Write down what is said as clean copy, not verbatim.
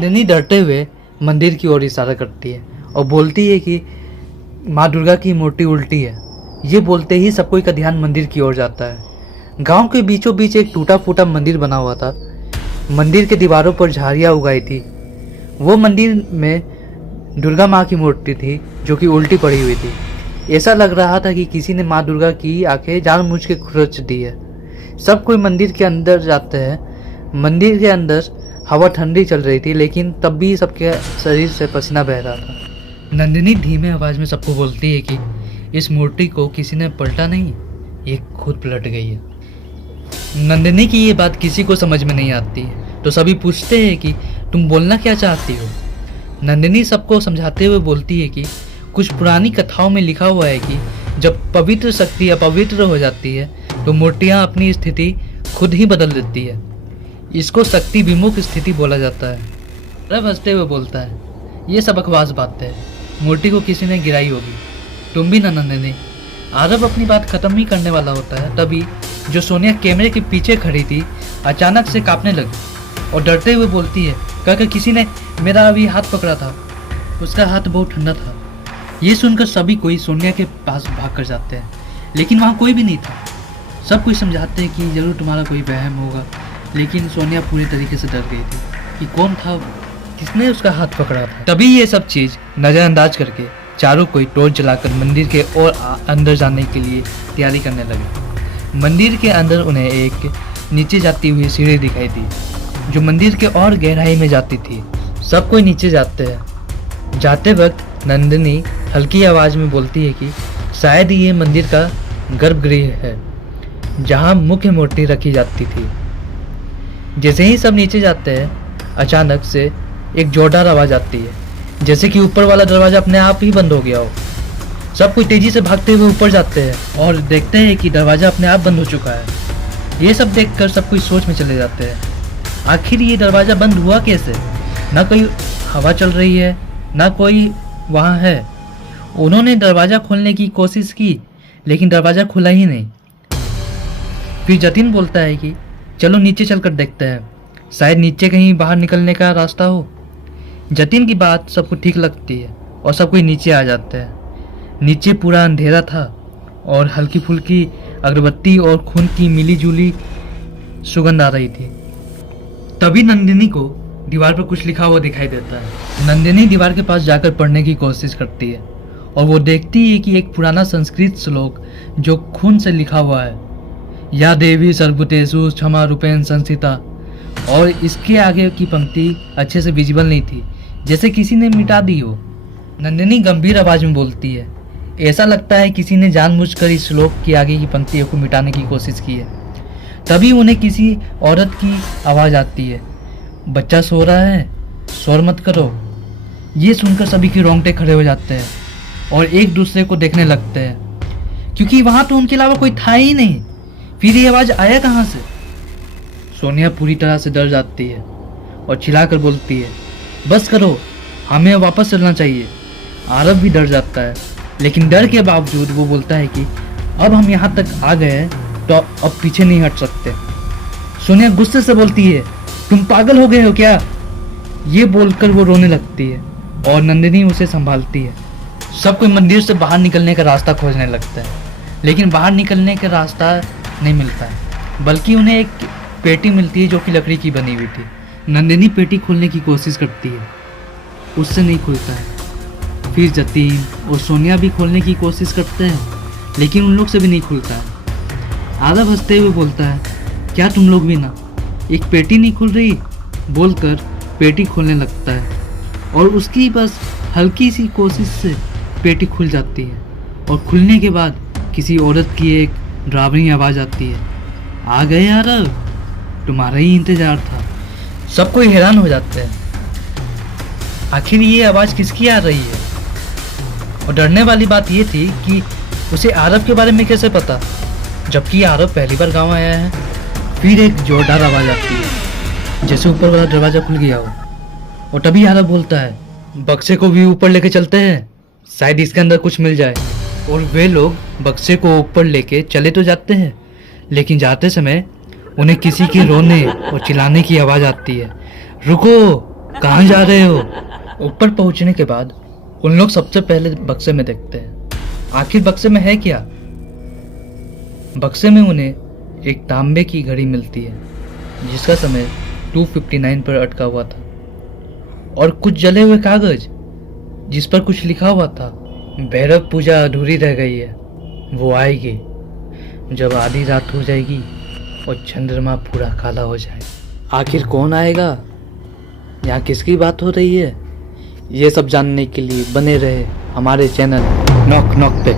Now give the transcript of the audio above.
नंदिनी डरते हुए मंदिर की ओर इशारा करती है और बोलती है कि माँ दुर्गा की मूर्ति उल्टी है। ये बोलते ही सब कोई का ध्यान मंदिर की ओर जाता है। गांव के बीचों बीच एक टूटा फूटा मंदिर बना हुआ था। मंदिर के दीवारों पर झाड़ियाँ उगाई थी। वो मंदिर में दुर्गा माँ की मूर्ति थी जो कि उल्टी पड़ी हुई थी। ऐसा लग रहा था कि किसी ने माँ दुर्गा की आंखें जानबूझ के खुरच दी है। सब कोई मंदिर के अंदर जाते हैं। मंदिर के अंदर हवा ठंडी चल रही थी, लेकिन तब भी सबके शरीर से पसीना बह रहा था। नंदिनी धीमे आवाज में सबको बोलती है कि इस मूर्ति को किसी ने पलटा नहीं, ये खुद पलट गई है। नंदिनी की ये बात किसी को समझ में नहीं आती है, तो सभी पूछते हैं कि तुम बोलना क्या चाहती हो। नंदिनी सबको समझाते हुए बोलती है कि कुछ पुरानी कथाओं में लिखा हुआ है कि जब पवित्र शक्ति अपवित्र हो जाती है तो मूर्तियाँ अपनी स्थिति खुद ही बदल देती है। इसको शक्ति विमुख स्थिति बोला जाता है। रब हंसते हुए बोलता है, ये सब बकवास बातें है, मूर्ति को किसी ने गिराई होगी। तुम भी ना नंदिनी। आरब अपनी बात खत्म ही करने वाला होता है, तभी जो सोनिया कैमरे के पीछे खड़ी थी अचानक से कांपने लगी और डरते हुए बोलती है, काका किसी ने मेरा अभी हाथ पकड़ा था, उसका हाथ बहुत ठंडा था। ये सुनकर सभी कोई सोनिया के पास भाग कर जाते हैं, लेकिन वहाँ कोई भी नहीं था। सब कोई समझाते हैं कि जरूर तुम्हारा कोई वहम होगा, लेकिन सोनिया पूरी तरीके से डर गई थी कि कौन था, किसने उसका हाथ पकड़ा था। तभी ये सब चीज़ नज़रअंदाज करके चारों कोई टॉर्च जलाकर मंदिर के और अंदर जाने के लिए तैयारी करने लगे। मंदिर के अंदर उन्हें एक नीचे जाती हुई सीढ़ी दिखाई दी जो मंदिर के और गहराई में जाती थी। सब कोई नीचे जाते हैं। जाते वक्त नंदिनी हल्की आवाज़ में बोलती है कि शायद ये मंदिर का गर्भगृह है जहाँ मुख्य मूर्ति रखी जाती थी। जैसे ही सब नीचे जाते हैं अचानक से एक जोरदार आवाज़ आती है, जैसे कि ऊपर वाला दरवाज़ा अपने आप ही बंद हो गया हो। सब कोई तेज़ी से भागते हुए ऊपर जाते हैं और देखते हैं कि दरवाज़ा अपने आप बंद हो चुका है। ये सब देखकर सब कोई सोच में चले जाते हैं, आखिर ये दरवाज़ा बंद हुआ कैसे? ना कोई हवा चल रही है, ना कोई वहाँ है। उन्होंने दरवाज़ा खोलने की कोशिश की, लेकिन दरवाज़ा खुला ही नहीं। फिर जतिन बोलता है कि चलो नीचे चलकर देखते हैं, शायद नीचे कहीं बाहर निकलने का रास्ता हो। जतिन की बात सबको ठीक लगती है और सब कोई नीचे आ जाते हैं। नीचे पूरा अंधेरा था और हल्की फुल्की अगरबत्ती और खून की मिली जुली सुगंध आ रही थी। तभी नंदिनी को दीवार पर कुछ लिखा हुआ दिखाई देता है। नंदिनी दीवार के पास जाकर पढ़ने की कोशिश करती है और वो देखती है कि एक पुराना संस्कृत श्लोक जो खून से लिखा हुआ है, या देवी सर्वभूतेषु क्षमा रूपेण संस्थिता। और इसके आगे की पंक्ति अच्छे से विजिबल नहीं थी, जैसे किसी ने मिटा दी हो। नंदिनी गंभीर आवाज में बोलती है, ऐसा लगता है किसी ने जानबूझकर इस श्लोक की आगे की पंक्तियों को मिटाने की कोशिश की है। तभी उन्हें किसी औरत की आवाज़ आती है, बच्चा सो रहा है, शोर मत करो। ये सुनकर सभी के रोंगटे खड़े हो जाते हैं और एक दूसरे को देखने लगते हैं, क्योंकि वहाँ तो उनके अलावा कोई था ही नहीं। फिर ये आवाज़ आया कहाँ से? सोनिया पूरी तरह से डर जाती है और चिल्लाकर बोलती है, बस करो, हमें वापस चलना चाहिए। आरब भी डर जाता है, लेकिन डर के बावजूद वो बोलता है कि अब हम यहाँ तक आ गए हैं तो अब पीछे नहीं हट सकते। सोनिया गुस्से से बोलती है, तुम पागल हो गए हो क्या? ये बोलकर वो रोने लगती है और नंदिनी उसे संभालती है। सब कोई मंदिर से बाहर निकलने का रास्ता खोजने लगता है, लेकिन बाहर निकलने का रास्ता नहीं मिलता है, बल्कि उन्हें एक पेटी मिलती है जो कि लकड़ी की बनी हुई थी। नंदिनी पेटी खोलने की कोशिश करती है, उससे नहीं खुलता है। फिर जतीन और सोनिया भी खोलने की कोशिश करते हैं, लेकिन उन लोग से भी नहीं खुलता है। आरब हंसते हुए बोलता है, क्या तुम लोग भी ना, एक पेटी नहीं खुल रही? बोलकर पेटी खोलने लगता है और उसकी बस हल्की सी कोशिश से पेटी खुल जाती है और खुलने के बाद किसी औरत की एक डरावनी आवाज़ आती है, आ गए आरब, तुम्हारा ही इंतजार था। सब कोई हैरान हो जाते हैं, आखिर ये आवाज़ किसकी आ रही है? और डरने वाली बात ये थी कि उसे आरब के बारे में कैसे पता, जबकि आरब पहली बार गांव आया है। फिर एक जोरदार आवाज़ आती है, जैसे ऊपर वाला दरवाज़ा खुल गया हो, और तभी आरब बोलता है, बक्से को भी ऊपर लेके चलते हैं, शायद इसके अंदर कुछ मिल जाए। और वे लोग बक्से को ऊपर लेके चले तो जाते हैं, लेकिन जाते समय उन्हें किसी के रोने और चिल्लाने की आवाज़ आती है, रुको, कहाँ जा रहे हो? ऊपर पहुंचने के बाद उन लोग सबसे पहले बक्से में देखते हैं। आखिर बक्से में है क्या? बक्से में उन्हें एक तांबे की घड़ी मिलती है जिसका समय 2:59 पर अटका हुआ था, और कुछ जले हुए कागज जिस पर कुछ लिखा हुआ था। भैरव पूजा अधूरी रह गई है, वो आएगी जब आधी रात हो जाएगी और चंद्रमा पूरा काला हो जाए। आखिर कौन आएगा? यहाँ किसकी बात हो रही है? ये सब जानने के लिए बने रहे हमारे चैनल नॉक नॉक पे।